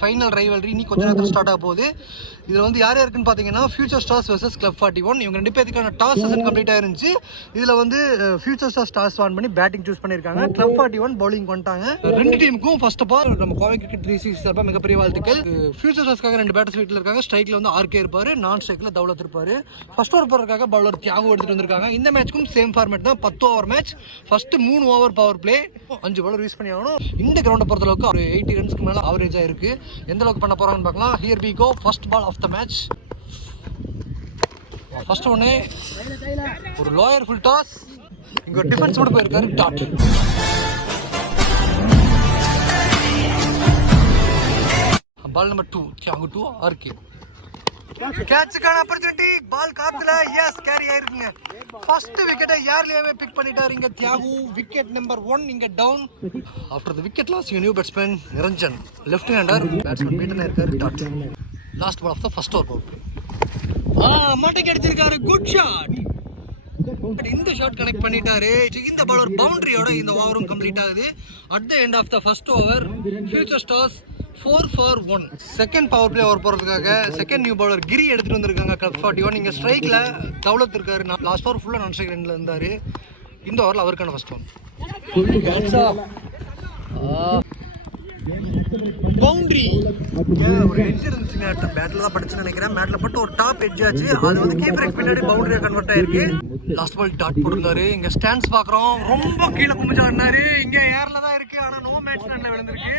Final rivalry இன்னி கொஞ்ச நேரத்தில் ஸ்டார்ட் ஆக போகுது. இதில் வந்து யார் யாருக்குன்னு பார்த்தீங்கன்னா future stars versus club forty one இவங்க ரெண்டு பேருக்கான டாஸ் செஷன் கம்ப்ளீட் ஆயிருந்துச்சு. இதில் வந்து ஃபியூச்சர் ஸ்டார்ஸ் டாஸ் ஆன் பண்ணி பேட்டிங் சூஸ் பண்ணியிருக்காங்க கிளப் ஃபார்ட்டி ஒன் பவுலிங் பண்ணிட்டாங்க. ரெண்டு டீமுக்கும் ஃபர்ஸ்ட் ஆஃப் ஆல் நம்ம கோவை கிரிக்கெட் த்ரீ சிக்ஸ் சார்பாக மிகப்பெரிய வாழ்த்துக்கள். ஃபியூச்சர் ஸ்டார்ஸ்க்காக ரெண்டு பேட்டர்ஸ் வீட்டில் இருக்காங்க. ஸ்ட்ரைக்கில் வந்து ஆர்கே இருப்பாரு நான் ஸ்ட்ரைக்கில் தௌலத் இருப்பாரு. ஃபர்ஸ்ட் ஓவர் போகிறதுக்காக பவுலர் தியாகம் எடுத்துட்டு வந்திருக்காங்க. இந்த மேட்ச்க்கும் சேம் ஃபார்மேட் தான். பத்து ஓவர் மேட்ச் ஃபர்ஸ்ட் மூணு ஓவர் பவர் பிளே அஞ்சு பவுலர் யூஸ் பண்ணி ஆகணும் இந்த கிரௌண்டை பொறுத்த அளவுக்கு ஒரு எயிட்டி ரன்ஸ்க்கு மேலே ஆவரேஜாக இருக்குது எந்த அளவுக்கு பண்ண போறாங்கன்னு பார்க்கலாம். Here we go first ball of the match first ஒன்று ஒரு லோயர் ஃபுல் டாஸ் இங்க ஒரு டிஃபென்ஸ் மட்டும் போயிருக்காரு டாட் பால் நம்பர் டூ அங்க டூ ஆர்கே கேட்சுக்கான ஆப்பர்ச்சுனிட்டி பால் காத்துல. Yes carry ஆயிருக்குங்க. ஃபர்ஸ்ட் விக்கெட்டை யார்லயே பிக் பண்ணிட்டாரு? இங்க தியாகு விக்கெட் நம்பர் ஒன் இங்க down after the wicket loss new batsman Niranjan left hander batsman beaten இருக்காரு dot last ball of the first over ஆ மட்டைக்கு அடிச்சிருக்காரு குட் ஷாட் இந்த ஷாட் கனெக்ட் பண்ணிட்டாரு. இந்த பவுலர் பவுண்டரியோட இந்த ஓவரும் கம்ப்ளீட் ஆகுது. At the end of the first over future stars four for one second power play over போகிறதுக்காக செகண்ட் நியூ பவுலர் கிரி எடுத்துட்டு வந்திருக்காங்க கிளப் ஃபார்ட்டி ஒன் இங்கே ஸ்ட்ரைக்கில் தௌலத் இருக்காரு. லாஸ்ட் ஓவர் ஃபுல்லாக நான் ஸ்ட்ரைக் ரெண்டில் இருந்தார். இந்த ஓவரில் அவருக்கான ஃபர்ஸ்ட் ஒன் பவுண்டரி. ஒரு எட்ஜ் இருந்துச்சுங்க பேட்ல தான் படிச்சுன்னு நினைக்கிறேன். பேட்ல பட்டு ஒரு டாப் எட்ஜ் ஆச்சு. அது வந்து கீப்பருக்கு பின்னாடி பவுண்டரியா கன்வெர்ட் ஆயிருக்கு. லாஸ்ட் பால் டாட் போட்டிருந்தாரு. இங்க ஸ்டாண்ட்ஸ் பாக்குறோம். ரொம்ப கீழே குமிஞ்சு ஆடினாரு இங்க ஏர்ல தான் இருக்கு. ஆனா நோ மேட்ச் ரன்ல விழுந்திருக்கு.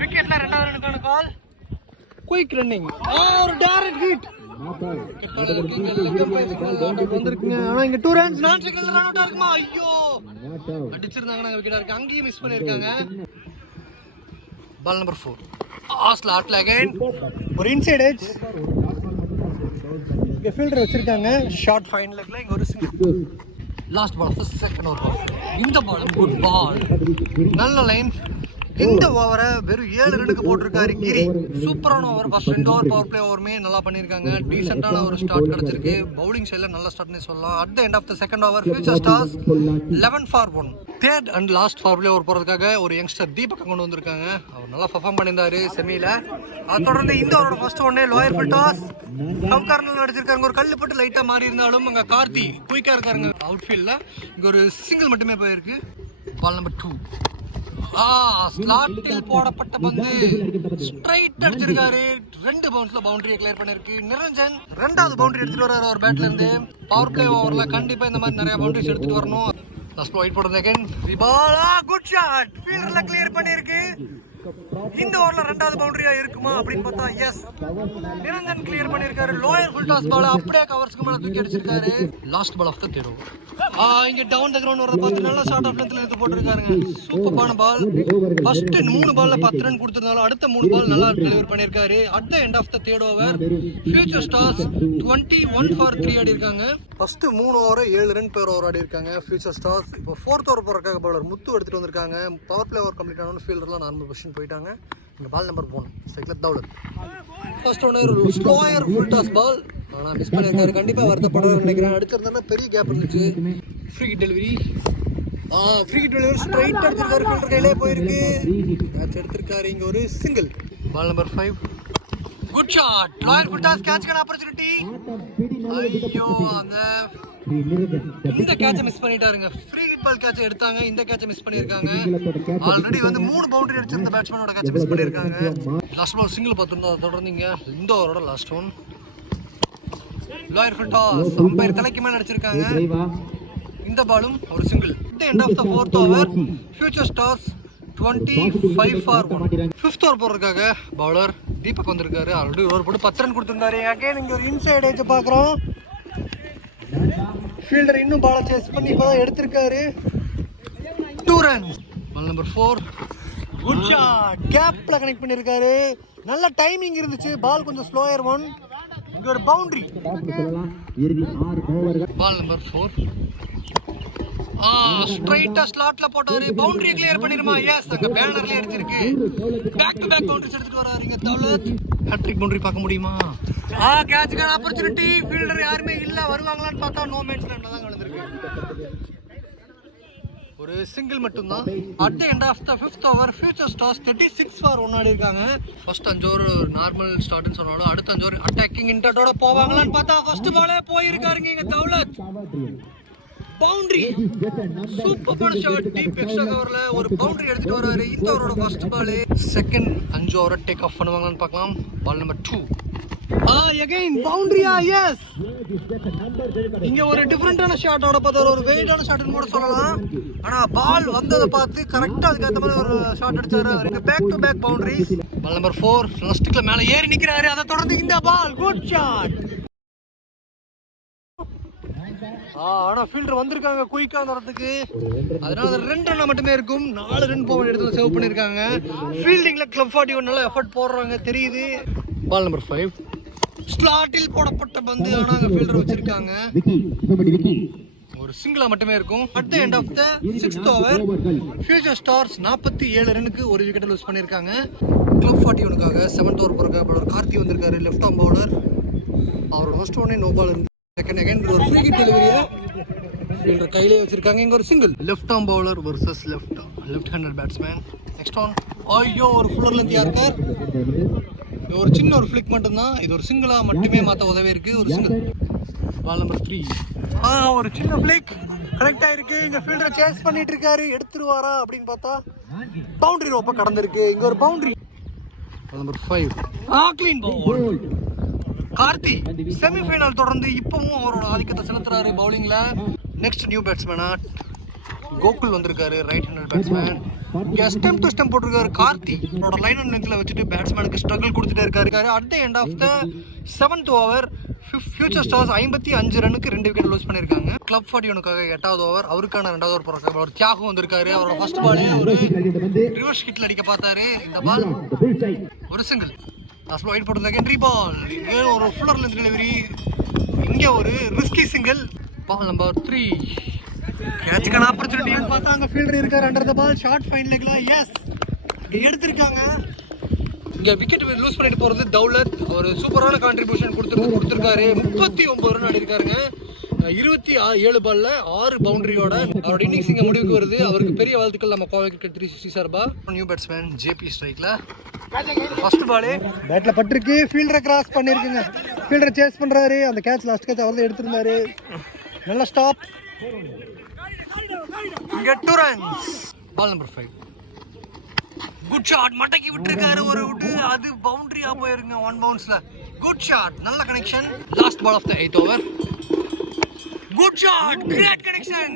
விக்கெட்ல ரெண்டாவது ரனுக்கான கால் குயிக் ரன்னிங் ஒரு டைரக்ட் ஹிட் வந்திருக்குங்க. ஆனா இங்க டூ ரன்ஸ் நான் ரன் அவுட் இருக்குமா? ஐயோ. அடிச்சிருந்தாங்கன்னா விக்கெட் இருக்கு. அங்கேயும் மிஸ் பண்ணிருக்காங்க. பால் நம்பர் ஃபோர் ஆ ஸ்லாட்ல அகைன் ஒரு இன்சைட் எட்ஜ் இங்கே ஃபீல்டர் வச்சிருக்காங்க. ஷார்ட் ஃபைன் லெக்ல இங்க ஒரு single last ball second over இந்த பால் குட் பால் நல்ல லைன் இந்த ஓவரை வெறும் ஏழு ரனுக்கு போட்டிருக்காரு கிரி. சூப்பரான ஓவர் ஃபர்ஸ்ட் ரெண்டு ஓவர் பவர் பிளே ஓவருமே நல்லா பண்ணியிருக்காங்க. டீசெண்டான ஒரு ஸ்டார்ட் கிடைச்சிருக்கு. பவுலிங் சைடில் நல்ல ஸ்டார்ட்னே சொல்லலாம். At the end of the second over future stars eleven for one third and last for play over போகிறதுக்காக ஒரு யங்ஸ்டர் தீபக் கொண்டு வந்திருக்காங்க. அவர் நல்லா பர்ஃபார்ம் பண்ணியிருந்தாரு செமியில். அதை தொடர்ந்து இந்த ஓவரோட ஃபர்ஸ்ட் ஒன்னே லோயர் ஃபுல் டாஸ் டவ் அடிச்சிருக்காங்க ஒரு கல் போட்டு லைட்டாக மாறி இருந்தாலும் அங்கே கார்த்தி குயிக்காக இருக்காருங்க. அவுட்ஃபீல்டில் இங்கே ஒரு சிங்கிள் மட்டுமே போயிருக்கு. பால் நம்பர் டூ ஸ்லாட்டில் போடப்பட்ட பந்து. ஸ்ட்ரைட் அடிச்சிருக்காரு. ரெண்டு பவுன்ஸ்ல பவுண்டரியை கிளியர் பண்ணிருக்கு. நிரஞ்சன் ரெண்டாவது பவுண்டரி எடுத்துட்டு வர்றாரு ஒரு பேட்ல இருந்து. பவர் பிளே ஓவர்ல கண்டிப்பா இந்த மாதிரி நிறைய பவுண்டரிஸ் எடுத்துட்டு வரணும். லாஸ்ட் ஒயிட் போட்டு செகண்ட் பால் குட் ஷாட் ஃபீல்டர்ல கிளியர் பண்ணிருக்கு. இந்த ஓவர்ல ரெண்டாவது பவுண்டரியா இருக்குமா அப்படின்னு பார்த்தா எஸ் நிரஞ்சன் கிளியர் பண்ணிருக்காரு லோயர் ஃபுல் டாஸ் பால் அப்படியே கவர்ஸ்க்கு மேல தூக்கி அடிச்சிருக்காரு. லாஸ்ட் பால் ஆஃப் த ஆ இங்க டவுன் த கிரவுண்ட் வரத பார்த்து நல்லா ஷார்ட் ஆஃப் லென்த்ல எடுத்து போட்டிருக்காருங்க. சூப்பரான பால் ஃபர்ஸ்ட் மூணு பால்ல பத்து ரன் கொடுத்திருந்தாலும் அடுத்த மூணு பால் நல்லா டெலிவர் பண்ணிருக்காரு at the end of the third over future stars twenty one for three ஆடி இருக்காங்க ஃபர்ஸ்ட் மூணு ஓவர் ஏழு ரன் பேர் ஓவர் ஆடி இருக்காங்க ஃபியூச்சர் ஸ்டார்ஸ் இப்போ ஃபோர்த் ஓவர் போறதுக்காக பவுலர் முத்து எடுத்துட்டு வந்திருக்காங்க. பவர் பிளே ஓவர் கம்ப்ளீட் ஆன ஃபீல்டர்லாம் நார்மல் பொசிஷன் போயிட்டாங்க. இந்த ball number one cycle Daulat first ஒன்று ஒரு ஸ்லோயர் ஃபுல் டாஸ் பால் ஆனால் மிஸ் பண்ணியிருக்காரு கண்டிப்பாக வருத்தப்படுவார் நினைக்கிறேன். அடிச்சிருந்தா பெரிய கேப் இருந்துச்சு. Free delivery ah free delivery straight அடிச்சிருக்காரு ஃபில்டர் கையிலே போயிருக்கு. கேட்ச் எடுத்திருக்காரு. இங்கே ஒரு single ball number five good shot royal குட்டாஸ் catch can opportunity ஐயோ அந்த இந்த கேட்சை மிஸ் பண்ணிட்டாருங்க. ஃப்ரீ பால் கேட்ச் எடுத்தாங்க. இந்த கேட்சை மிஸ் பண்ணியிருக்காங்க. ஆல்ரெடி வந்து மூணு பவுண்டரி அடிச்சிருந்த பேட்ஸ்மேனோட கேட்சை மிஸ் பண்ணியிருக்காங்க. லாஸ்ட் பால் சிங்கிள் பார்த்துருந்தோம் அதை தொடர்ந்து இங்க இந்த ஓவரோட last one lower fielder umpire தலைக்கு மேல அடிச்சிருக்காங்க. இந்த பாலும் ஒரு single end of the fourth over Future Stars twenty five for one fifth over போடுறதுக்காக பவுலர் தீபக் வந்திருக்காரு. ஆல்ரெடி ஒரு ஓவர் போட்டு பத்து ரன் கொடுத்துருந்தாரு. அகைன் இங்கே ஒரு இன்சைட் ஏஜ் பார்க்குறோம். ஃபீல்டர் இன்னும் பாலை சேஸ் பண்ணி இப்போ தான் எடுத்திருக்காரு two run ball number four good shot கேப்ல கனெக்ட் பண்ணியிருக்காரு நல்ல டைமிங் இருந்துச்சு. பால் கொஞ்சம் ஸ்லோயர் ஒன் இங்க ஒரு boundary ball number four ah ஸ்ட்ரைட்டா ஸ்லாட்ல போட்டாரு. Boundary clear பண்ணிருமா? எஸ் அங்க பேனர்ல அடிச்சிருக்கு. பேக் டு பேக் பவுண்டரிஸ் எடுத்துட்டு வராருங்க தௌலத். ஹேட்ரிக் பவுண்டரி பார்க்க முடியுமா? ஆ கேட்சுக்கான ஆப்பர்ச்சுனிட்டி ஃபீல்டர் யாருமே இல்ல. வருவாங்களான்னு பார்த்தா நோ மேட்ச் ரன்ல தான் விழுந்திருக்கு. ஒரு சிங்கிள் மட்டும்தான். At end of the fifth over future stars thirty six for one ஆடி இருக்காங்க. ஃபர்ஸ்ட் அஞ்சு ஓவர் நார்மல் ஸ்டார்ட்னு சொன்னாலும் அடுத்த அஞ்சு ஓவர் அட்டாக்கிங் இன்டர்டோட போவாங்களான்னு பார்த்தா ஃபர்ஸ்ட் பாலே போயிருக்காருங்க இங்க தௌலத். பவுண்டரி சூப்பரான ஷாட் டீப் எக்ஸ்ட்ரா கவர்ல ஒரு பவுண்டரி எடுத்துட்டு வராரு. இந்த ஓவரோட ஃபர்ஸ்ட் பால் செகண்ட் அஞ்சு ஓவரை டேக் ஆஃப் பண்ணுவாங்களான்னு பார்க்கலாம். பால் நம்பர் டூ ஆ எகைன் பவுண்டரியா எஸ் இங்க ஒரு டிஃபரெண்டான ஷாட்டோட பார்த்தா ஒரு வெயிட்டான ஷாட்னு கூட சொல்லலாம். ஆனா பால் வந்ததை பார்த்து கரெக்டா அதுக்கு ஏத்த மாதிரி ஒரு ஷாட் அடிச்சாரு அவருக்கு back to back boundaries ball number four ஃபர்ஸ்ட்ல மேல ஏறி நிக்கிறாரு. அதை தொடர்ந்து இந்த பால் குட் ஷாட் ஆனா ஃபீல்டர் வந்திருக்காங்க குயிக்கா அந்த இடத்துக்கு அதனால அது ரெண்டு ரன் மட்டுமே இருக்கும். நாலு ரன் போக இடத்துல சேவ் பண்ணிருக்காங்க. ஃபீல்டிங்ல கிளப் ஃபார்ட்டி ஒன் நல்லா எஃபர்ட் போடுறாங்க தெரியுது. பால் நம்பர் ஃபைவ் ஸ்லாட்டில் போடப்பட்ட பந்து ஆனா அங்க ஃபீல்டர் வச்சிருக்காங்க. ஒரு சிங்கிளா மட்டுமே இருக்கும். At the end of the sixth over future stars நாற்பத்தி ஏழு ரனுக்கு ஒரு விக்கெட் லூஸ் பண்ணியிருக்காங்க கிளப் ஃபார்ட்டி ஒனுக்காக செவன்த் ஓவர் போறக்க பவுலர் கார்த்தி வந்திருக்காரு லெஃப்ட் ஆம் பவுலர் அவரோட ஃபர்ஸ்ட் ஒன்னே நோ பால் இருந்து செகண்ட் அகைன் ஒரு ஃப்ரீ கிட் டெலிவரியை ஃபீல்டர் கையிலே வச்சிருக்காங்க. இங்கே ஒரு single left arm bowler versus left left hander batsman next one ஐயோ ஒரு ஃபுல்லர்லேருந்து லென்த் யாருக்கார் இது ஒரு சின்ன ஒரு ஃபிளிக் மட்டும்தான். இது ஒரு சிங்கிளாக மட்டுமே மாற்ற உதவி இருக்கு. ஒரு சிங்கிள் பால் நம்பர் த்ரீ ஆ ஒரு சின்ன ஃபிளிக் கரெக்ட் இருக்கு. இங்க ஃபீல்டர் சேஸ் பண்ணிட்டு இருக்காரு. எடுத்துருவாரா அப்படின்னு பார்த்தா பவுண்டரி ரோப்ப கடந்திருக்கு. இங்க ஒரு boundary number five ah clean bowl Karthi semifinal தொடர்ந்து இப்பவும் அவரோட ஆதிக்கத்தை செலுத்துறாரு பவுலிங்ல நெக்ஸ்ட் நியூ பேட்ஸ்மேனா கோகுல் வந்திருக்காரு ரைட் ஹேண்டர் பேட்ஸ்மேன் இங்கே ஸ்டெம் டு ஸ்டெம் போட்டிருக்காரு கார்த்தி. அவரோட லைன் அண்ட் லென்த்ல வச்சுட்டு பேட்ஸ்மேனுக்கு ஸ்ட்ரகிள் கொடுத்துட்டே இருக்காரு. At the end of the seventh over future stars ஐம்பத்தி அஞ்சு ரனுக்கு ரெண்டு விக்கெட் லூஸ் பண்ணியிருக்காங்க. கிளப் ஃபார்ட்டி ஒனுக்காக எட்டாவது ஓவர் அவருக்கான ரெண்டாவது ஓவர் போறாங்க அவர் தியாகம் வந்திருக்காரு. அவரோட ஃபர்ஸ்ட் பாலே ஒரு ரிவர்ஸ் ஹிட்ல அடிக்க பார்த்தாரு. இந்த பால் ஒரு சிங்கிள் லாஸ்ட் ஒயிட் போட்டு செகண்டரி பால் இங்கே ஒரு ஃபுல்லர்லேருந்து லென்த் டெலிவரி இங்கே ஒரு risky single ball number three கேட்சுக்கான opportunity பார்த்தா அங்கே ஃபீல்டர் இருக்கார் under the ball short fine லெக்லாம் yes எடுத்திருக்காங்க. இங்கே விக்கெட் லூஸ் பண்ணிட்டு போகிறது தௌலத் ஒரு சூப்பரான கான்ட்ரிபியூஷன் கொடுத்துருக்கு கொடுத்துருக்காரு. முப்பத்தி ஒம்பது ரன் ஆடிருக்காருங்க இருபத்தி ஏழு பால்ல ஆறு பவுண்டரியோட அவரோட இன்னிங்ஸ் இங்கே முடிவுக்கு வருது. அவருக்கு பெரிய வாழ்த்துக்கள் நம்ம கோவை கிரிக்கெட் த்ரீ சிக்ஸ்டி சார்பா. நியூ பேட்ஸ்மேன் ஜேபி ஸ்ட்ரைக்ல ஃபர்ஸ்ட் பாலே பேட்ல பட்டிருக்கு. ஃபீல்டரை கிராஸ் பண்ணிருக்குங்க. ஃபீல்டரை சேஸ் பண்றாரு. அந்த கேட்ச் லாஸ்ட் கேட்ச் அவர் தான் எடுத்திருந்தாரு. நல்ல ஸ்டாப் இங்க two runs ball number five good shot மடக்கி விட்டுருக்காரு ஒரு விட்டு அது பவுண்டரியா போயிருங்க ஒன் பவுன்ஸ்ல குட் ஷாட் நல்ல connection last ball of the eighth over good shot great connection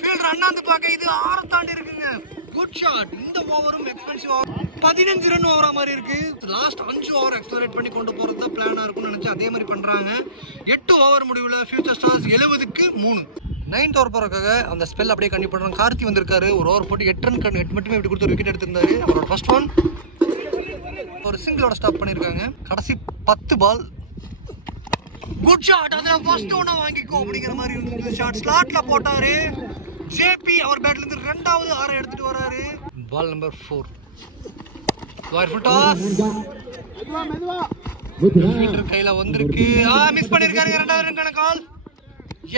fielder அண்ணாந்து பார்க்க இது ஆற தாண்டி இருக்குங்க. குட் ஷாட் இந்த ஓவரும் எக்ஸ்பென்சிவ் பதினஞ்சு ரன் ஓவரா மாதிரி இருக்கு. லாஸ்ட் அஞ்சு ஓவர் எக்ஸலரேட் பண்ணி கொண்டு போறது தான் பிளானா இருக்கும்னு நினைச்சு அதே மாதிரி பண்றாங்க. எட்டு ஓவர் முடிவுல ஃபியூச்சர் ஸ்டார்ஸ் எழுபதுக்கு மூணு. நைன்த் ஓவர் போறதுக்காக அந்த ஸ்பெல் அப்படியே கண்டிப்பாக பண்றாங்க. கார்த்தி வந்திருக்காரு. ஒரு ஓவர் போட்டு எட்டு ரன் கண் எட்டு மட்டுமே இப்படி கொடுத்து ஒரு விக்கெட் எடுத்திருந்தாரு. அவரோட ஃபர்ஸ்ட் ஒன் ஒரு சிங்கிளோட ஸ்டாப் பண்ணியிருக்காங்க கடைசி பத்து பால் குட் ஷாட் அதுல ஃபர்ஸ்ட் ஒன்னா வாங்கிக்கோ அப்படிங்கிற மாதிரி இருந்தது. ஷாட் ஸ்லாட்ல போட்டாரு. ஜேபி அவர் பேட்ல இருந்து ரெண்டாவது ஆறு எடுத்துட்டு வராரு. Ball number four full toss fielder கையில வந்திருக்கு. ஆ மிஸ் பண்ணிருக்காரு. ரெண்டாவது ரன்கான கால்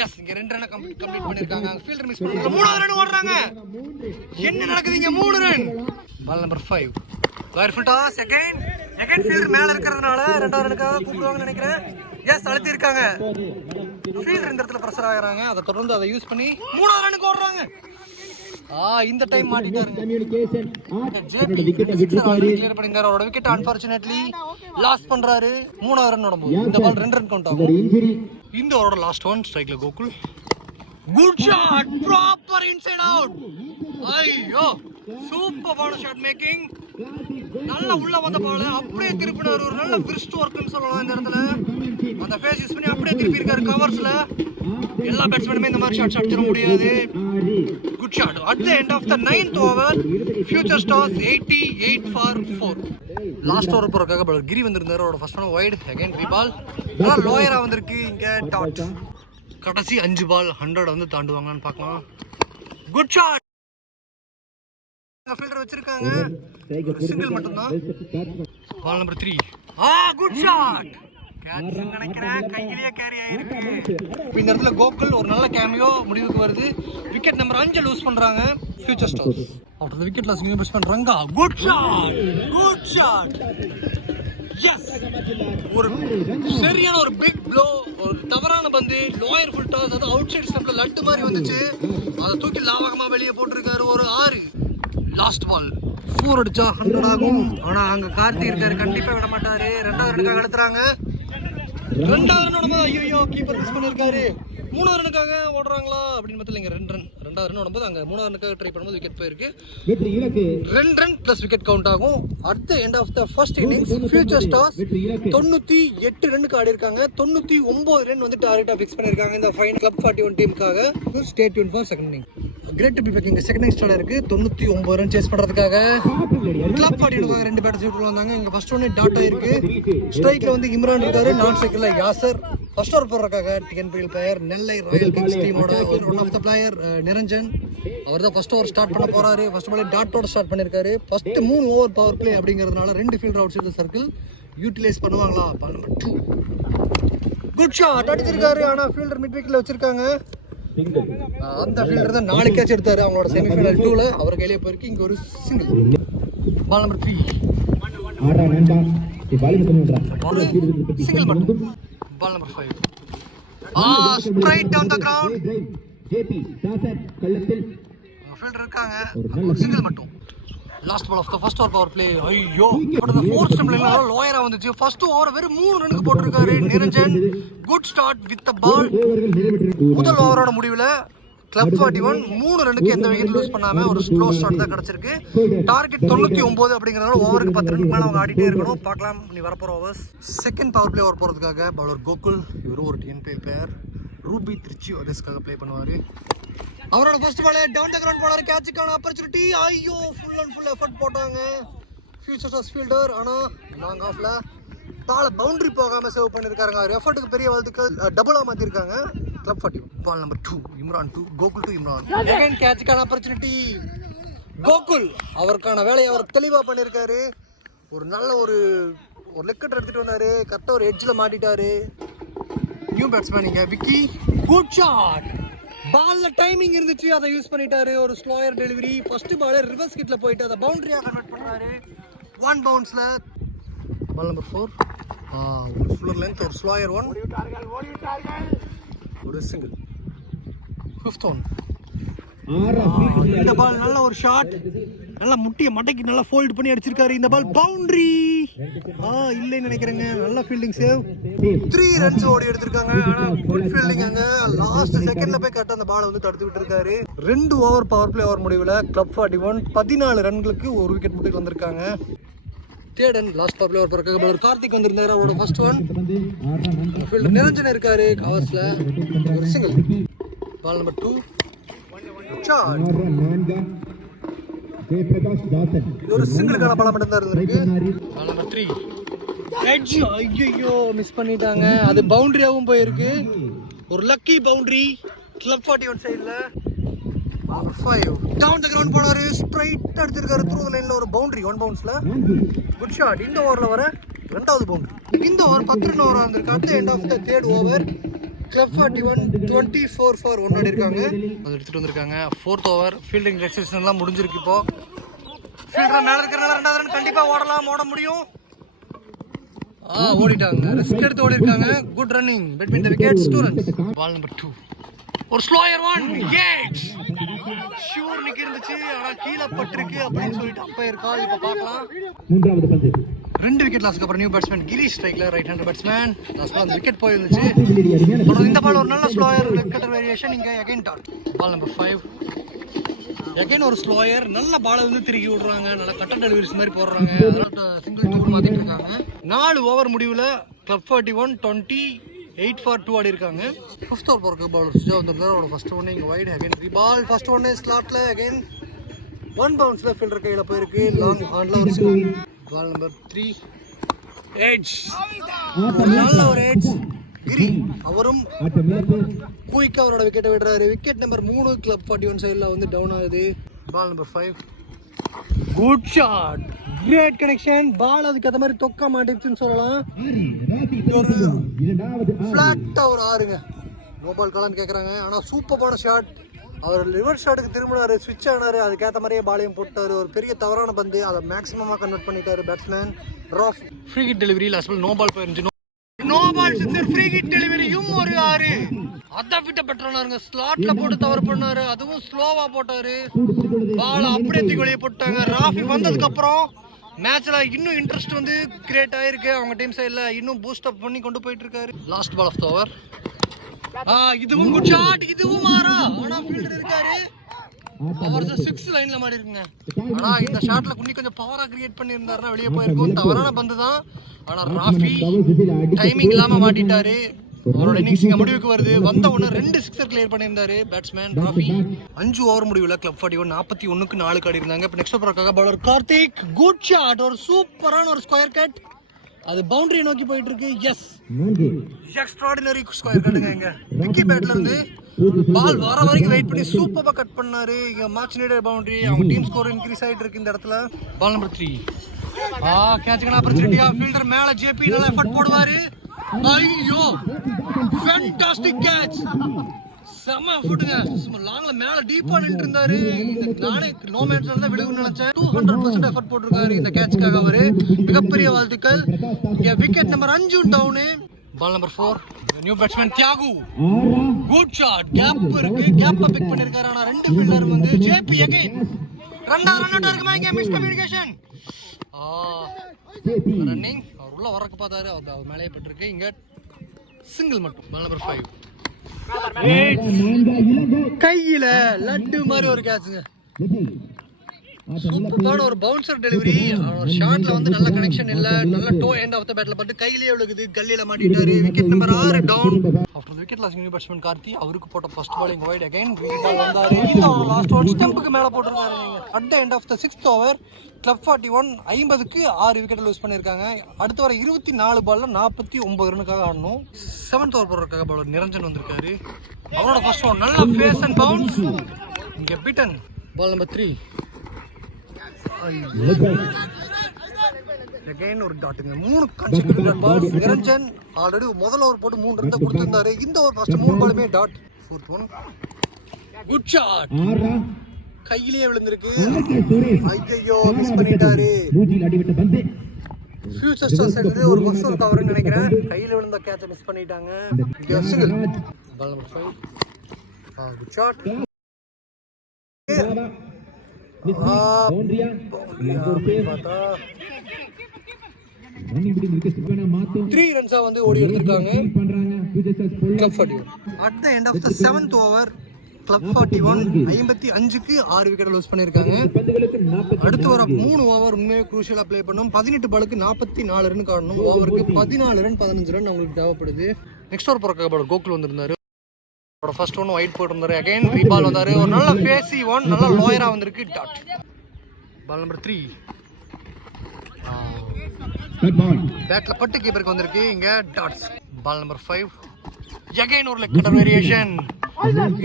எஸ் இங்க ரெண்டு ரன் கம்ப்ளீட் பண்ணிருக்காங்க. ஃபீல்டர் மிஸ் பண்ணல மூணாவது ரன் ஓடுறாங்க. என்ன நடக்குது இங்க? மூணு run ball number five lower toss again again fielder மேல இருக்கிறதுனால ரெண்டாவது ரனுக்காக கூப்பிடுவாங்கன்னு நினைக்கிறேன். எஸ் அழுத்தி இருக்காங்க ஃபீல்டர் இந்த இடத்துல பிரஷர் ஆகுறாங்க. அதை தொடர்ந்து அதை யூஸ் பண்ணி மூணாவது ரனுக்கு ஓடுறாங்க. ஆ இந்த டைம் மாட்டிட்டாருங்க. ஜேபி கிளியர் பண்ணிருந்தாரு அவரோட விக்கெட் அன்பார்ச்சுனேட்லி லாஸ் பண்றாரு. மூணாவது ரன் உடம்பு இந்த பால் ரெண்டு ரன் கவுண்ட் ஆகும். இந்த ஓவரோட last one ஸ்ட்ரைக்ல Gokul. Good shot proper inside out ஐயோ சூப்பரான ஷாட் மேக்கிங் நல்லா உள்ள வந்த பால் அப்படியே திருப்பினார். ஒரு நல்ல விரிஸ்ட் ஒர்க்னு சொல்லலாம் இந்த இடத்துல. அந்த ஃபேஸ் யூஸ் பண்ணி அப்படியே திருப்பி இருக்காரு கவர்ஸ்ல எல்லா பேட்ஸ்மேனுமே இந்த மாதிரி ஷாட்ஸ் அடிச்சிட முடியாது. Good shot at the end of the ninth over future stars eighty eight for four last over போறதுக்காக பலர் கிரி வந்திருந்தாரு. அவரோட first one wide again three ball நல்லா லோயரா வந்திருக்கு. இங்க டாட் கடைசி அஞ்சு பால் ஹண்ட்ரட் வந்து தாண்டுவாங்கன்னு பார்க்கலாம். குட் ஷாட் ஃபீல்டர் வச்சிருக்காங்க சிங்கிள் மட்டும்தான் ball number three ah good shot Catch நினைக்கிறேன் கையிலேயே கேரி ஆயிருக்கு இந்த இடத்துல கோகுல் ஒரு நல்ல கேமியோ முடிவுக்கு வருது விக்கெட் நம்பர் அஞ்சு லூஸ் பண்றாங்க future stars after the wicket loss universe பண்றாங்க good shot good shot yes ஒரு சரியான ஒரு பிக் ப்ளோ ஒரு தவறான பந்து லோயர் ஃபுல் டாஸ் அது அவுட் சைட் ஸ்டெப்ல லட்டு மாதிரி வந்துச்சு. அதை தூக்கி லாவகமா வெளியே போட்டிருக்காரு ஒரு ஆறு. லாஸ்ட் பால் ஃபோர் அடிச்சா ஹண்ட்ரட் ஆகும். ஆனா அங்க கார்த்தி இருக்காரு. கண்டிப்பா விட மாட்டாரு. ரெண்டாவது ரனுக்காக அழுத்துறாங்க. ரெண்டாவது ரன் ஐயோ கீப்பர் மிஸ் பண்ணிருக்காரு. மூணாவது ரனுக்காக ஓடுறாங்களா? அப்படின்னு பார்த்தா இல்லைங்க ரெண்டு ரன் ரெண்டாவது ரன் ஓடும்போது அங்க மூணாவது ரனுக்காக ட்ரை பண்ணும்போது விக்கெட் போயிருக்கு. ரெண்டு ரன் பிளஸ் விக்கெட் கவுண்ட் ஆகும். அடுத்த end of the first innings future stars தொண்ணூத்தி எட்டு ரன்னுக்கு ஆடி இருக்காங்க தொண்ணூத்தி ஒன்பது ரன் வந்து டார்கெட்டா ஃபிக்ஸ் பண்ணிருக்காங்க இந்த ஃபைன் கிளப் ஃபார்ட்டி ஒன் டீமுக்காக stay Yoon for second inning great to be backing second inning start இருக்கு. தொண்ணூத்தி ஒன்பது ரன் சேஸ் பண்றதுக்காக கிளப் ஃபார்ட்டி ரெண்டு பேட்டர் சீட் வந்தாங்க. இங்க ஃபர்ஸ்ட் ஒன்னு டாட்டா இருக்குது ஸ்ட்ரைக்ல வந்து இம்ரான் இருக்காரு நான் ஸ்ட்ரைக்ல யாசர். ஃபர்ஸ்ட் ஓவர் போடுறதுக்காக TNPL player Nellai royal kings டீமோட one of the player Niranjan. அவர் தான் ஃபர்ஸ்ட் ஓவர் ஸ்டார்ட் பண்ண போறாரு. ஃபர்ஸ்ட் பாலே டாட்டோட ஸ்டார்ட் பண்ணிருக்காரு. ஃபர்ஸ்ட் மூணு ஓவர் பவர் பிளே அப்படிங்கிறதுனால ரெண்டு fielder outside circle utilise பண்ணுவாங்களா? Ball number two good shot அடிச்சிருக்காரு. ஆனா ஃபீல்டர் மிட் விக்கெட்ல வச்சிருக்காங்க. அந்த ஃபீல்டர் தான் நாலு கேட்ச் எடுத்தாரு அவங்களோட செமிஃபைனல் டூல அவர் கையிலே போயிருக்கு. இங்க ஒரு single ball number three single மட்டும் ball number five ah straight down the ground JP தாசர் கள்ளத்தில் ஃபீல்டர் இருக்காங்க. சிங்கிள் மட்டும். Last ball of the first over power play ஐயோ பட் அந்த ஃபோர்த் ஸ்டெம்ப்ல லோயரா வந்துச்சு? ஃபர்ஸ்ட் ஓவர் வெறும் மூணு ரனுக்கு போட்டிருக்காரு Niranjan. Good start with the ball முதல் ஓவரோட முடிவுல கிளப் ஃபார்ட்டி ஒன் மூணு ரனுக்கு எந்த விக்கெட் லூஸ் பண்ணாம ஒரு ஸ்லோ ஸ்டார்ட் தான் கிடைச்சிருக்கு. டார்கெட் தொண்ணூத்தி ஒன்பது அப்படிங்கறதால ஓவருக்கு பத்து ரன் மேல அவங்க ஆடிட்டே இருக்கணும். பார்க்கலாம். நீ வரப்போற overs second power play over போறதுக்காக பவுலர் கோகுல் இவரும் ஒரு டிஎன்பி பிளேயர் ரூபி திருச்சி ஓவர்ஸ்க்காக ப்ளே பண்ணுவாரு. அவரோட ஃபர்ஸ்ட் பாலே டவுன் த கிரவுண்ட் போனாரு கேட்சுக்கான ஆப்பர்ச்சுனிட்டி ஐயோ ஃபுல் அண்ட் ஃபுல் எஃபர்ட் போட்டாங்க. ஃபியூச்சர் டஸ் ஃபீல்டர் ஆனா லாங் ஆஃப்ல பால பவுண்டரி போகாம சேவ் பண்ணிருக்காங்க அவர். எஃபர்ட்டுக்கு பெரிய வாழ்த்துக்கள். டபுளா மாத்திருக்காங்க. Club forty ball number two Imran two Gokul two Imran second கேட்சுக்கான opportunity Gokul அவருக்கான வேலையை அவர் தெளிவா பண்ணிருக்காரு. ஒரு நல்ல ஒரு ஒரு லெக்கெட் எடுத்துட்டு வந்தாரு. கரெக்டாக ஒரு எட்ஜில் மாட்டிட்டாரு. நியூ பேட்ஸ்மேன் இங்க. விக்கி குட் ஷாட் பால்ல டைமிங் இருந்துச்சு அதை யூஸ் பண்ணிட்டாரு. ஒரு slower delivery first ball reverse கிட்ல போயிட்டு அதை பவுண்டரியா கன்வெர்ட் பண்ணாரு ஒன் பவுன்ஸ்ல பால் நம்பர் ஃபோர் ஒரு ஃபுல்லர் லென்த் ஒரு ஸ்லோயர் ஒன் ஒரு சிங்கிள் ஃபிஃப்த் ஒன் இந்த பால் நல்ல ஒரு ஷாட் நல்லா முட்டிய மட்டைக்கு நல்லா ஃபோல்ட் பண்ணி அடிச்சிருக்காரு. இந்த பால் பவுண்டரி ஆ இல்லைன்னு நினைக்கிறேங்க. நல்ல ஃபீல்டிங் சேவ் த்ரீ ரன்ஸ் ஓடி எடுத்திருக்காங்க. ஆனா குட் ஃபீல்டிங் அங்க லாஸ்ட் செகண்ட்ல போய் கரெக்டா அந்த பால் வந்து தடுத்து விட்டுருக்காரு ரெண்டு ஓவர் பவர் பிளே ஓவர் முடிவுல கிளப் ஃபார்ட்டி ஒன் பதினாலு ரன்களுக்கு ஒரு விக்கெட் மட்டும் வந்திருக்காங்க. Third and last power play over பிறகு ஒரு கார்த்திக் வந்திருந்தாரு அவரோட ஃபர்ஸ்ட் ஒன் ஃபீல்டர் நிரஞ்சன் இருக்காரு கவர்ஸ்ல ஒரு சிங்கிள் பால் நம்பர் டூ ஒரு சிங்கிளுக்கான பலம் மட்டும் தான் இருந்திருக்கு. பால் நம்பர் த்ரீ எட்ஜ் ஐயோ மிஸ் பண்ணிட்டாங்க. அது பவுண்டரியாகவும் போயிருக்கு. ஒரு lucky boundary club forty one சைடில் ஃபைவ் டவுன் த கிரவுண்ட் போனார். ஸ்ட்ரைட் அடிச்சிருக்காரு. த்ரூ லைனில் ஒரு பவுண்டரி ஒன் பவுன்ஸில் குட் ஷாட் இந்த ஓவரில் வர ரெண்டாவது பவுண்டரி இந்த ஓவர் பத்து ரன் ஓவராக இருந்திருக்கு அடுத்த end of the third over club forty one twenty four for one ஆடி இருக்காங்க. அது எடுத்துகிட்டு வந்திருக்காங்க. ஃபோர்த் ஓவர் ஃபீல்டிங் ரெஸ்ட்ரிக்ஷன்லாம் முடிஞ்சிருக்கு இப்போ. ஃபீல்டர் மேலே இருக்கிறனால ரெண்டாவது ரன் கண்டிப்பாக ஓடலாம். ஓட முடியும். ஆ ஓடிட்டாங்க. ரிஸ்க் எடுத்து ஓடி good running between the wickets two number two ஒரு ஸ்லோயர் ஒன் கேட் ஷூர் நிக்க இருந்துச்சு ஆனா கீழே பட்டிருக்கு அப்படின்னு சொல்லிட்டு அம்பையர் கால் இப்ப பார்க்கலாம். ரெண்டு விக்கெட் லாஸ்க்கு new batsman Giri ஸ்ட்ரைக்ல right hand batsman last ball wicket போயிருந்துச்சு. தொடர்ந்து இந்த பால் ஒரு நல்ல ஸ்லோயர் லெக் கட்டர் வேரியேஷன் இங்க again dot ball number 5 again ஒரு ஸ்லோயர் நல்ல பாலை வந்து திருக்கி விடுறாங்க. நல்லா கட்டன் டெலிவரிஸ் மாதிரி போடுறாங்க. சிங்கிள் டூர் மாற்றிட்டு இருக்காங்க. நாலு ஓவர் முடிவில் club forty one twenty eight for two ஆடி இருக்காங்க ஃபிஃப்த் ஓவர் போகிறக்கு பவுலர் சுஜா வந்திருந்தார் ஃபஸ்ட் ஒன்று இங்கே wide again three ball first ஒன்று ஸ்லாட்டில் அகைன் ஒன் பவுன்ஸ்ல ஃபீல்டர் கையில் போயிருக்கு. லாங் ஆண்டில் ஒரு பால் நம்பர் த்ரீ எட்ஜ் நல்ல ஒரு எட்ஜ் கிரி அவரும் ஆட்டம் இழப்பு குயிக் அவரோட விக்கெட்டை விடுறாரு. விக்கெட் நம்பர் மூணு கிளப் ஃபார்ட்டி ஒன் சைடில் வந்து டவுன் ஆகுது. Ball number five good shot great connection ball அதுக்கு ஏற்ற மாதிரி தொக்க மாட்டிருச்சுன்னு சொல்லலாம். ஆறு. ஃப்ளாட்டாக ஒரு ஆறுங்க. மொபைல் காலான்னு கேட்குறாங்க ஆனால் சூப்பரான ஷாட் அவர் லிவர் ஷாட்டுக்கு திரும்பினாரு ஸ்விட்ச் ஆனாரு. அதுக்கேற்ற மாதிரியே பாலையும் போட்டாரு. ஒரு பெரிய தவறான பந்து. அதை மேக்ஸிமமாக கன்வெர்ட் பண்ணிட்டாரு batsman Rafi free hit delivery last ball no ball போயிருந்துச்சு. No ball sixer free hit டெலிவரியும் ஒரு ஆறு. அதை விட்ட பெற்றாருங்க ஸ்லாட்ல போட்டு தவறு பண்ணாரு. அதுவும் ஸ்லோவா போட்டாரு. பால் அப்படியே தூக்கி போட்டாங்க. ராஃபி வந்ததுக்கு அப்புறம் மேட்ச்ல இன்னும் இன்ட்ரெஸ்ட் வந்து கிரியேட் ஆயிருக்கு. அவங்க டீம் சைடுல இன்னும் பூஸ்ட் அப் பண்ணி கொண்டு போயிட்டு இருக்காரு. Last ball of the over ah இதுவும் குட் ஷாட் இதுவும் மாறா ஆனா ஃபீல்டர் இருக்காரு. அவர் சிக்ஸ் லைன்ல மாடி இருக்குங்க. ஆனா இந்த ஷாட்ல குன்னி கொஞ்சம் பவரா கிரியேட் பண்ணி இருந்தாருன்னா வெளியே போயிருக்கும். தவறான பந்து தான். ஆனா ராஃபி டைமிங் இல்லாம மாட்டிட்டாரு. அவரோட இன்னிங்ஸ் இங்க முடிவுக்கு வருது. வந்த உடனே ரெண்டு சிக்ஸர் கிளியர் பண்ணியிருந்தாரு. பேட்ஸ்மேன் ராஃபி அஞ்சு ஓவர் முடிவுல கிளப் ஃபார்ட்டி ஒன் நாற்பத்தி ஒன்னுக்கு நாலு காடி இருந்தாங்க. இப்போ நெக்ஸ்ட் ஓவருக்காக பவுலர் கார்த்திக். குட் ஷாட் ஒரு சூப்பரான ஒரு ஸ்கொயர் கட் அது பவுண்டரி நோக்கி போயிட்டு இருக்கு. எஸ் எக்ஸ்ட்ராடினரி ஸ்கொயர் கட்டுங்க இங்க. விக்கி பேட்ல இருந்து பால் வர வரைக்கும் வெயிட் பண்ணி சூப்பராக கட் பண்ணாரு. இங்கே மேட்ச் நீடட் பவுண்டரி அவங்க டீம் ஸ்கோர் இன்க்ரீஸ் ஆகிட்டு இருக்கு இந்த இடத்துல. பால் நம்பர் த்ரீ ஆ கேட்சுக்கான ஆப்பர்ச்சுனிட்டியா ஃபீல்டர் மேல ஜேபி நல்லா எஃபர்ட் போடுவாரு. ஐயோ! ஃபேண்டாஸ்டிக் கேட்ச் செம ஃபுட்டுங்க லாங்ல மேல டீப்பா நின்று இருந்தாரு. நானே நோ மேட்ச்ல தான் விழுகுன்னு நினைச்சேன். டூ ஹண்ட்ரட் பர்சன்ட் எஃபர்ட் போட்டிருக்காரு இந்த கேட்ச்க்காக அவரு. மிகப்பெரிய வாழ்த்துக்கள். இங்க விக்கெட் நம்பர் அஞ்சு down ball number four new batsman Thiyagu good shot gap இருக்கு. கேப்ப பிக் பண்ணிருக்காரு. ஆனா ரெண்டு ஃபீல்டர் வந்து ஜேபி அகைன் ரெண்டா ரன் அவுட் இருக்குமா இங்க? மிஸ் கம்யூனிகேஷன் ரன்னிங் அவர் உள்ள வரக்கு பார்த்தாரு. அவர் அவர் மேலேயே பட்டிருக்கு. இங்க சிங்கிள் மட்டும். பால் நம்பர் ஃபைவ் கையில லட்டு மாதிரி ஒரு கேட்சுங்க சூப்பரான ஒரு பவுன்சர் டெலிவரி ஷாட்ல வந்து நல்ல கனெக்ஷன் இல்ல நல்ல டோ எண்ட் ஆஃப் த பேட்ல பட்டு கையிலேயே விழுகுது கல்லில மாட்டிட்டாரு விக்கெட் நம்பர் ஆறு down after wicket loss new batsman Karthi அவருக்கு போட்ட ஃபர்ஸ்ட் பாலிங் வைட் அகைன் பால் வந்தாரு. இந்த ஒரு லாஸ்ட் ஓவர் ஸ்டம்புக்கு மேல போட்டிருக்காரு at the end of the sixth over club forty one ஐம்பதுக்கு ஆறு விக்கெட் லூஸ் பண்ணியிருக்காங்க. அடுத்து வர இருபத்தி நாலு பால்ல நாற்பத்தி ஒன்பது ரனுக்காக ஆடணும். செவன்த் ஓவர் போடுறதுக்காக பாலர் நிரஞ்சன் வந்திருக்காரு. அவரோட ஃபர்ஸ்ட் ஒன் நல்ல ஃபேஸ் அண்ட் பவுன்ஸ் இங்க beaten ball number three again ஒரு டாட்டுங்க மூணு கன்சிக்யூட்டிவ் பால் நிரஞ்சன் ஆல்ரெடி முதல்ல ஒரு போட்டு மூணு ரன் கொடுத்திருந்தாரு. இந்த ஒரு ஃபர்ஸ்ட் மூணு பாலுமே dot fourth one good shot கையிலேயே விழுந்திருக்கு. ஐயோ மிஸ் பண்ணிட்டாரு. ஃபியூச்சர் ஸ்டார்ஸ் எடுத்து ஒரு ஒரு கவர்னு நினைக்கிறேன். கையில விழுந்த கேட்சை மிஸ் பண்ணிட்டாங்க. Ball number five good shot சாவா மிஸ் பவுண்டரியா பார்த்தா ரன்னிங் பிடி விக்கெட் சிக்கனா மாத்தும் த்ரீ ரன்ஸா வந்து ஓடி எடுத்திருக்காங்க. At the end of the seventh over club forty one ஐம்பத்தி அஞ்சுக்கு ஆறு விக்கெட் லூஸ் பண்ணியிருக்காங்க. பந்துகளுக்கு 40 அடுத்து வர மூணு ஓவர் உண்மையாக குரூஷியலாக ப்ளே பண்ணோம். பதினெட்டு பாலுக்கு நாற்பத்தி நாலு ரன் காணணும் ஓவருக்கு பதினாலு ரன் பதினஞ்சு ரன் அவங்களுக்கு தேவைப்படுது. நெக்ஸ்ட் ஓவர் பாலர் கோகுல் வந்திருந்தாரு. அவரோட ஃபர்ஸ்ட் ஒன் ஒயிட் போட்டிருந்தாரு அகைன் ரீபால் வந்தாரு. ஒரு நல்ல ஃபேசி ஒன் நல்ல லோயரா வந்திருக்கு. Dot ball number three. பேட்ல பட்டு கீப்பருக்கு வந்திருக்கு. இங்க dots ball number five again ஒரு லெக் கட்டர் வேரியேஷன்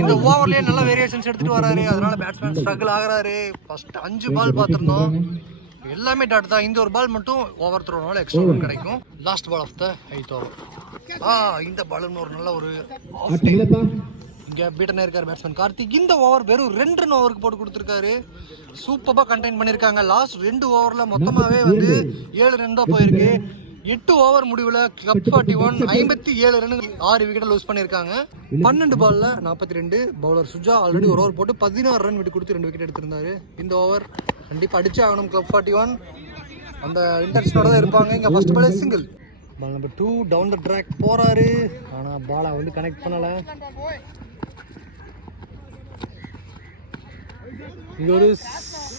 இந்த ஓவர்லயே நல்ல வேரியேஷன்ஸ் எடுத்துட்டு வராரு. அதனால பேட்ஸ்மேன் ஸ்ட்ரகிள் ஆகுறாரு. ஃபர்ஸ்ட் அஞ்சு பால் பார்த்திருந்தோம். எல்லாமே டாட் தான். இந்த ஒரு பால் மட்டும் ஓவர் த்ரோனால எக்ஸ்ட்ரா ரன் கிடைக்கும். Last ball of the eighth over ஆ இந்த பாலும் ஒரு நல்ல ஒரு இங்க பீட்டனே இருக்காரு பேட்ஸ்மேன் கார்த்திக். இந்த ஓவர் வெறும் ரெண்டு ரன் ஓவருக்கு போட்டு கொடுத்துருக்காரு. சூப்பரா கண்டெயின் பண்ணிருக்காங்க. லாஸ்ட் ரெண்டு ஓவர்ல மொத்தமாவே வந்து ஏழு. ரன் தான் போயிருக்கு. எட்டு ஓவர் முடிவுல கிளப் ஃபார்ட்டி ஒன் ஐம்பத்தி ஏழு ரன் ஆறு விக்கெட் லூஸ் பண்ணிருக்காங்க. பன்னெண்டு பால்ல நாற்பத்தி ரெண்டு. பவுலர் சுஜா ஆல்ரெடி ஒரு ஓவர் போட்டு பதினாறு ரன் விட்டு கொடுத்து ரெண்டு விக்கெட் எடுத்திருந்தாரு. இந்த ஓவர் கண்டிப்பா அடிச்சே ஆகணும் கிளப் ஃபார்ட்டி ஒன் அந்த இன்டென்ஷனோட தான் இருப்பாங்க இங்க ஃபர்ஸ்ட் பாலே single ball number two down the track போறாரு. ஆனா பாலை வந்து கனெக்ட் பண்ணல. இது ஒரு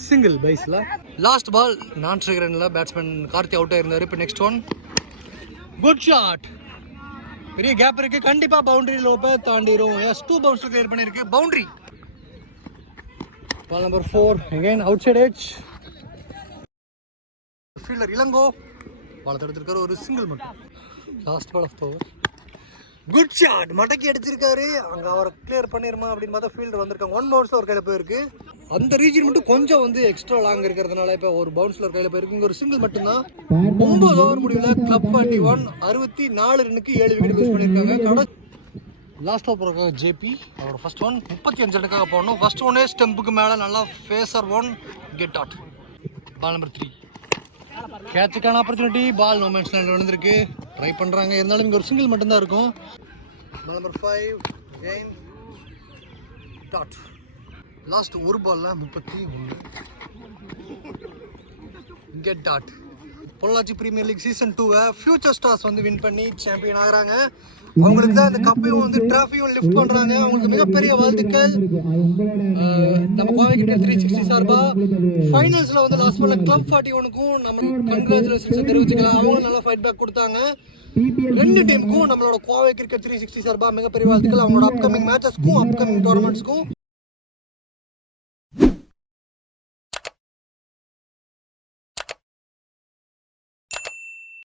சிங்கிள் பைஸ்ல லாஸ்ட் பால் நான் ரன்ல பேட்ஸ்மேன் கார்த்தி அவுட் ஆயிருந்தாரு இப்போ நெக்ஸ்ட் ஒன் குட் ஷாட் பெரிய கேப் இருக்கு. கண்டிப்பா பவுண்டரி லோப்ப தாண்டிரும். எஸ் டூ பவுன்ஸ் கிளியர் பண்ணிருக்கு. Boundary Ball number four again outside edge. Fielder Elango ball தடுத்திருக்காரு ஒரு சிங்கிள் மட்டும். Last ball of over good shot மடக்கி அடிச்சிருக்காரு. அங்க அவர் கிளியர் பண்ணிருமா அப்படின்னு பார்த்தா ஃபீல்டர் வந்திருக்காங்க. ஒன் பவுன்ஸ்ல ஒரு கையில போயிருக்கு. அந்த ரீஜன் மட்டும் கொஞ்சம் வந்து எக்ஸ்ட்ரா லாங் இருக்கிறதுனால இப்போ ஒரு பவுன்ஸ்லர் கையில் போயிருக்கு. இங்கே ஒரு சிங்கிள் மட்டும்தான். ஒன்பது ஓவர் முடிவில் கிளப் ஃபார்ட்டி ஒன் அறுபத்தி நாலு ரன்னுக்கு ஏழு விக்கெட் லூஸ் பண்ணியிருக்காங்க லாஸ்ட்டாக போகிறக்காக ஜேபி அவரோட ஃபர்ஸ்ட் ஒன் முப்பத்தி அஞ்சு போடணும். ஃபஸ்ட் ஒன்னே ஸ்டெம்புக்கு மேலே நல்லா pacer one get out ball number three கேட்சுக்கான opportunity ball no man's விழுந்திருக்கு. ட்ரை பண்ணுறாங்க இருந்தாலும் இங்கே ஒரு சிங்கிள் மட்டும்தான் இருக்கும். Ball number five again dot last ஒரு பாலில் முப்பத்தி ஒன்று. Get dot Pollachi premier league season டூவை ஃபியூச்சர் ஸ்டார்ஸ் வந்து வின் பண்ணி சாம்பியன் ஆகுறாங்க. அவங்களுக்கு தான் இந்த கப்பையும் வந்து ட்ராஃபியும் லிஃப்ட் பண்ணுறாங்க அவங்களுக்கு மிகப்பெரிய வாழ்த்துக்கள். நம்ம கோவை கிட்ட த்ரீ சிக்ஸ்டி சார்பா ஃபைனல்ஸில் வந்து லாஸ்ட் பண்ண கிளப் ஃபார்ட்டி ஒனுக்கும் நம்ம கங்க்ராச்சுலேஷன்ஸ் தெரிவிச்சுக்கலாம். அவங்களும் நல்லா ஃபைட் பேக் கொடுத்தாங்க. ரெண்டு டீமுக்கும் நம்மளோட கோவை கிரிக்கெட் த்ரீ சிக்ஸ்டி சார்பா மிகப்பெரிய வாழ்த்துக்கள். அவங்களோட அப்கமிங் மேட்சஸ்க்கும் அப்கமிங் டோர்னமெண்ட்ஸ்க்கும்